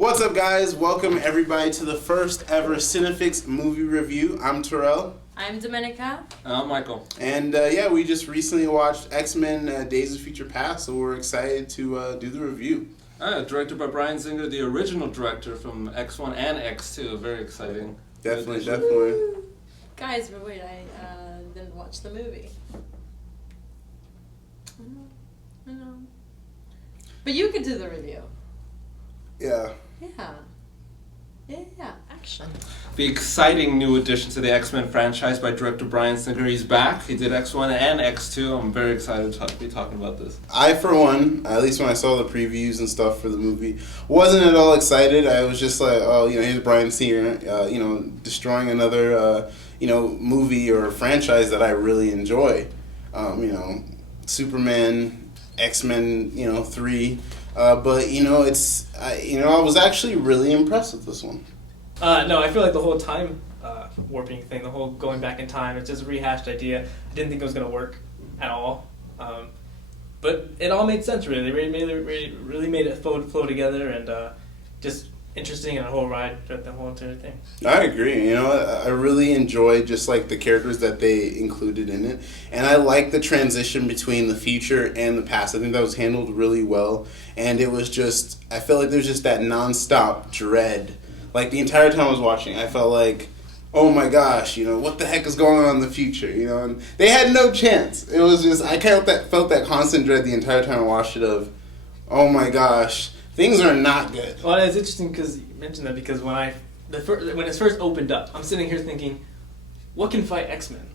What's up, guys? Welcome everybody to the first ever CCCFX movie review. I'm Terrell. I'm Domenica. I'm Michael. And we just recently watched X-Men Days of Future Past, so we're excited to do the review. Directed by Bryan, the original director from X1 and X2. Very exciting. Definitely. Guys, but wait, I didn't watch the movie. I know. But you could do the review. Yeah. Yeah, action. The exciting new addition to the X-Men franchise by director Bryan. He's back. He did X1 and X2. I'm very excited to be talking about this. I, for one, at least when I saw the previews and stuff for the movie, wasn't at all excited. I was just like, oh, here's Bryan Singer, destroying another, movie or franchise that I really enjoy. Superman, X-Men, 3. But I was actually really impressed with this one. No, I feel like the whole time warping thing, the whole going back in time, it's just a rehashed idea. I didn't think it was going to work at all. But it all made sense, really. They really made it flow together, and just interesting and a whole ride throughout the whole entire thing. I agree. I really enjoyed just like the characters that they included in it, and I like the transition between the future and the past. I think that was handled really well, and it was just, I felt like there's just that nonstop dread. Like the entire time I was watching, I felt like, oh my gosh, what the heck is going on in the future? And they had no chance. It was just, I felt that constant dread the entire time I watched it of, oh my gosh, things are not good. Well, it's interesting because you mentioned that, because when it first opened up, I'm sitting here thinking, what can fight X-Men?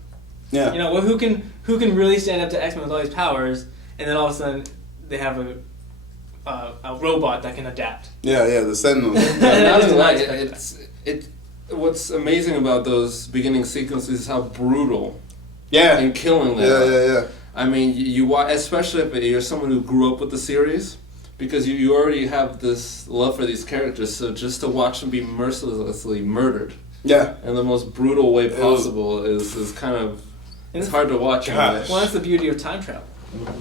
Yeah. Who can really stand up to X-Men with all these powers? And then all of a sudden they have a robot that can adapt. Yeah, the Sentinels. Not only that, what's amazing about those beginning sequences is how brutal. Yeah. And killing they are. Yeah. I mean, you watch, especially if you're someone who grew up with the series, because you already have this love for these characters, so just to watch them be mercilessly murdered, in the most brutal way possible is kind of, it's hard to watch. Well, that's the beauty of time travel,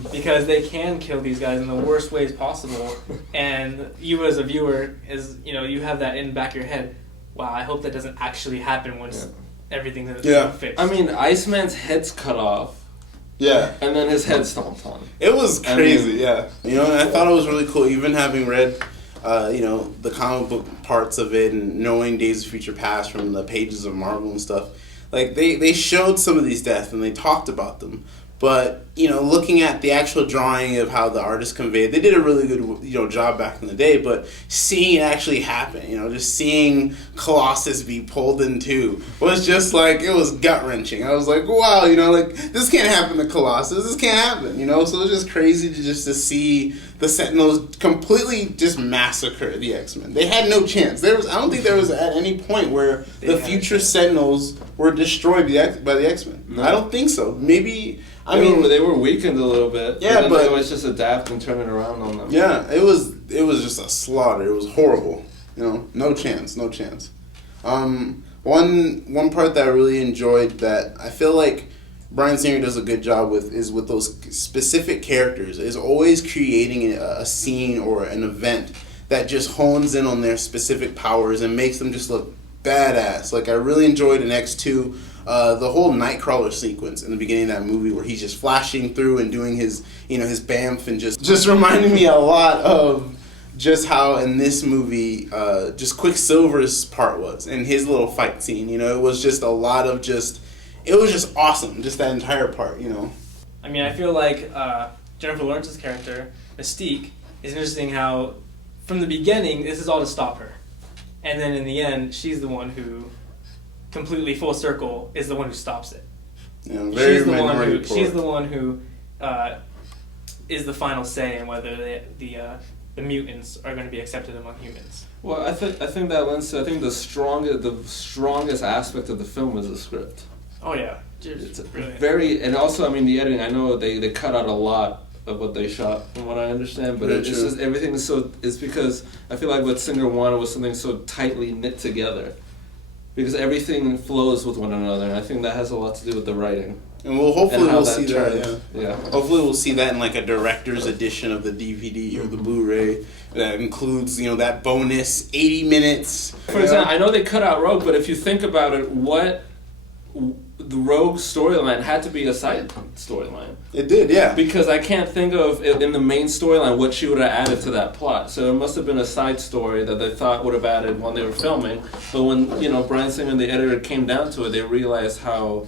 because they can kill these guys in the worst ways possible, and you as a viewer you have that in the back of your head. Wow, I hope that doesn't actually happen once everything is fixed. I mean, Iceman's head's cut off. Yeah. And then his head stomped on. It was crazy, and I thought it was really cool, even having read, the comic book parts of it and knowing Days of Future Past from the pages of Marvel and stuff. Like, they showed some of these deaths and they talked about them. But, looking at the actual drawing of how the artist conveyed, they did a really good, job back in the day, but seeing it actually happen, just seeing Colossus be pulled in two was just like, it was gut-wrenching. I was like, wow, this can't happen to Colossus, this can't happen, so it was just crazy to see the Sentinels completely just massacre the X-Men. They had no chance. I don't think there was at any point where the future Sentinels were destroyed by the X-Men. No. I don't think so. Maybe... they were weakened a little bit. Yeah, but it was just adapt and turn it around on them. Yeah, it was just a slaughter. It was horrible. No chance. One part that I really enjoyed that I feel like Bryan Singer does a good job with is with those specific characters. Is always creating a scene or an event that just hones in on their specific powers and makes them just look badass. Like, I really enjoyed in X2. The whole Nightcrawler sequence in the beginning of that movie where he's just flashing through and doing his BAMF and just reminded me a lot of just how in this movie just Quicksilver's part was and his little fight scene. It was just a lot of it was just awesome, just that entire part, I mean, I feel like Jennifer Lawrence's character, Mystique, is interesting how from the beginning this is all to stop her. And then in the end, she's the one who... completely full circle is the one who stops it. Yeah, she's the one who is the final say in whether the mutants are going to be accepted among humans. Well, I think that lends to the strongest aspect of the film is the script. Oh yeah, it's brilliant. And also the editing. I know they cut out a lot of what they shot, from what I understand, but it's just everything is it's because I feel like what Singer wanted was something so tightly knit together. Because everything flows with one another, and I think that has a lot to do with the writing. And hopefully how we'll that see turns. that. Yeah. Hopefully we'll see that in like a director's edition of the DVD or the Blu-ray that includes, that bonus 80 minutes. For example, I know they cut out Rogue, but if you think about it, the Rogue storyline had to be a side storyline. It did, yeah. Because I can't think of, in the main storyline, what she would have added to that plot. So it must have been a side story that they thought would have added when they were filming. But when, Bryan Singer and the editor came down to it, they realized how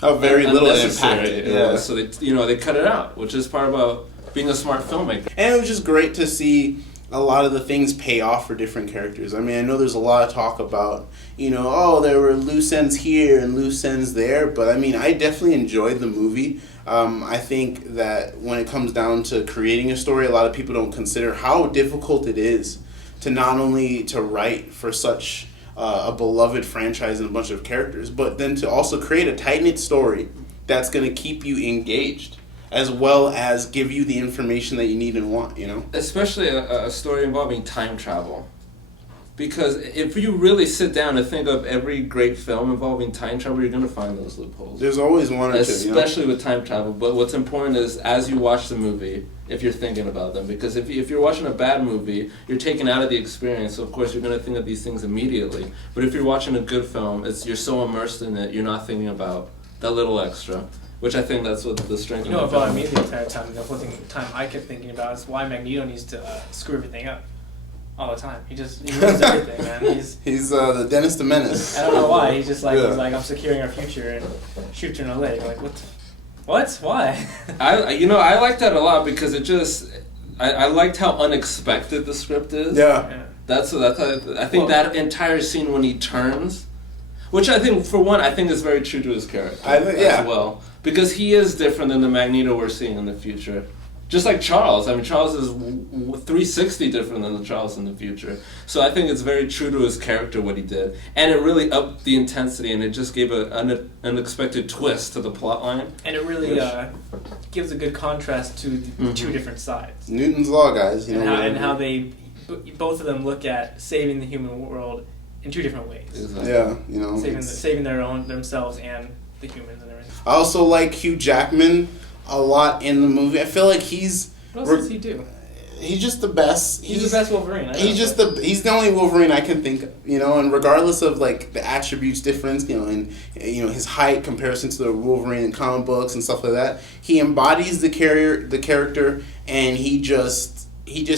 very little it impacted. It was. So they cut it out, which is part about being a smart filmmaker. And it was just great to see a lot of the things pay off for different characters. I mean, I know there's a lot of talk about, there were loose ends here and loose ends there, but I mean, I definitely enjoyed the movie. I think that when it comes down to creating a story, a lot of people don't consider how difficult it is to not only to write for such a beloved franchise and a bunch of characters, but then to also create a tight-knit story that's going to keep you engaged, as well as give you the information that you need and want, Especially a story involving time travel. Because if you really sit down and think of every great film involving time travel, you're going to find those loopholes. There's always one or two, especially with time travel. But what's important is, as you watch the movie, if you're thinking about them. Because if you're watching a bad movie, you're taken out of the experience. So of course, you're going to think of these things immediately. But if you're watching a good film, you're so immersed in it, you're not thinking about that little extra. Which I think that's what the strength of the film. What I mean the entire time, the whole time I kept thinking about is why Magneto needs to screw everything up all the time. He ruins everything, man. He's the Dennis the Menace. I don't know why. He's just like he's like, I'm securing our future, and shoots her in the leg. I'm like, what? Why? I like that a lot because it just I liked how unexpected the script is. Yeah. That's I think that entire scene when he turns. Which I think, for one, is very true to his character as well. Because he is different than the Magneto we're seeing in the future. Just like Charles. I mean, Charles is 360 different than the Charles in the future. So I think it's very true to his character what he did. And it really upped the intensity, and it just gave an unexpected twist to the plot line. And it really gives a good contrast to the two different sides. Newton's Law, guys. And how they, both of them look at saving the human world in two different ways. Exactly. Yeah, saving themselves and the humans and everything. I also like Hugh Jackman a lot in the movie. I feel like what else does he do? He's just the best. He's the best Wolverine. He's the only Wolverine I can think of, and regardless of like the attributes difference, and his height comparison to the Wolverine in comic books and stuff like that, he embodies the character, and he just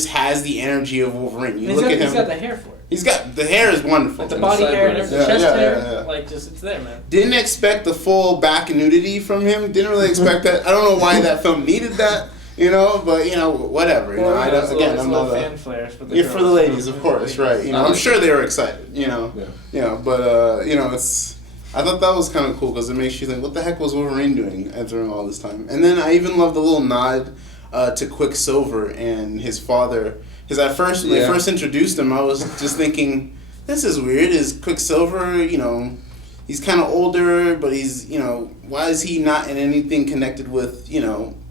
has the energy of Wolverine. You look at him. He's got the hair for it. The hair is wonderful. Like the body hair and everything, chest hair, yeah. It's there, man. Didn't expect the full back nudity from him. Didn't really expect that. I don't know why that film needed that, but whatever. I'm not fan flares for the girls. for the ladies, of course, right? I'm sure they were excited, but it's. I thought that was kind of cool because it makes you think, what the heck was Wolverine doing during all this time? And then I even love the little nod to Quicksilver and his father. Because at first, when they first introduced him, I was just thinking, this is weird. Is Quicksilver, he's kind of older, but he's, why is he not in anything connected with,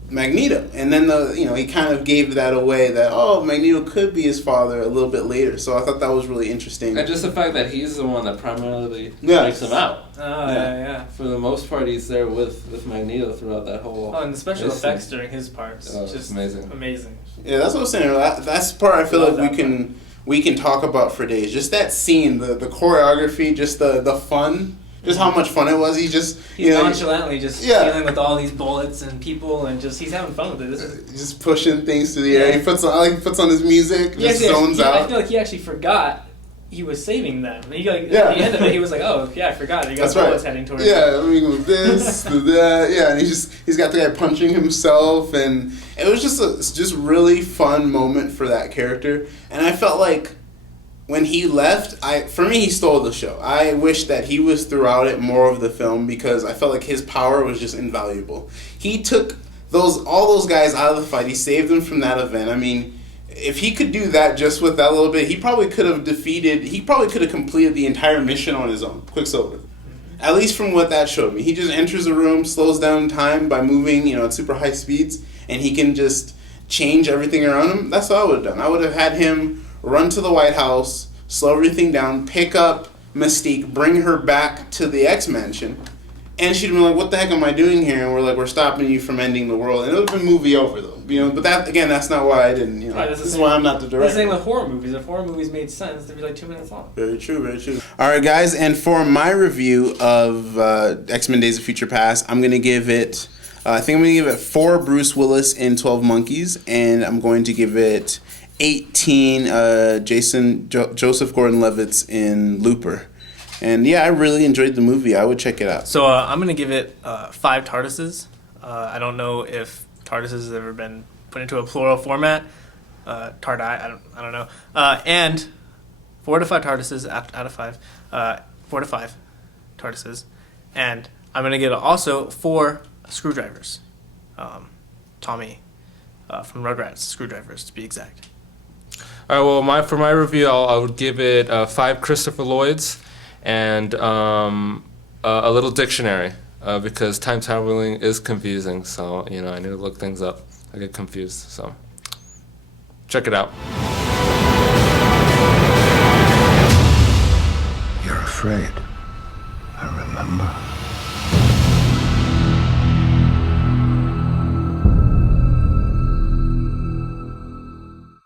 Magneto? And then, he kind of gave that away that, Magneto could be his father a little bit later. So I thought that was really interesting. And just the fact that he's the one that primarily breaks him out. Oh, yeah. For the most part, he's there with Magneto throughout that whole... Oh, and the special effects during his parts. Just amazing. Yeah, that's what I'm saying. That's the part I feel like we can talk about for days. Just that scene, the choreography, just the fun, just how much fun it was. He's nonchalantly dealing with all these bullets and people, and he's having fun with it. Just pushing things through the air. He puts on his music, zones out. I feel like he actually forgot he was saving them. At the end of it, he was like, "Oh yeah, I forgot." He got bullets heading towards him. Yeah, I mean, with this, that, and he's got the guy punching himself, and it was just really fun moment for that character. And I felt like when he left, for me, he stole the show. I wish that he was throughout it more of the film because I felt like his power was just invaluable. He took all those guys out of the fight. He saved them from that event. I mean, if he could do that just with that little bit, he probably could have completed the entire mission on his own, Quicksilver. At least from what that showed me. He just enters a room, slows down time by moving, at super high speeds, and he can just change everything around him. That's what I would have done. I would have had him run to the White House, slow everything down, pick up Mystique, bring her back to the X-Mansion, And she'd been like, "What the heck am I doing here?" And we're like, "We're stopping you from ending the world." And it would have been movie over though, But that again, that's not why I didn't. Right, this is why I'm not the director. The same with horror movies. If horror movies made sense, they'd be like 2 minutes long. Very true, very true. All right, guys, and for my review of X-Men: Days of Future Past, I'm gonna give it. I think I'm gonna give it 4 Bruce Willis in 12 Monkeys, and I'm going to give it 18 Joseph Gordon-Levitt's in Looper. And yeah, I really enjoyed the movie. I would check it out. So I'm gonna give it 5 TARDISes. I don't know if TARDIS has ever been put into a plural format. TARDI, I don't know. And 4 to 5 TARDISes out of 5. 4 to 5 TARDISes, and I'm gonna give it also 4 screwdrivers. Tommy from Rugrats, screwdrivers to be exact. All right. Well, for my review, I would give it 5 Christopher Lloyds and a little dictionary because time traveling is confusing. So I need to look things up. I get confused. So check it out. You're afraid. I remember.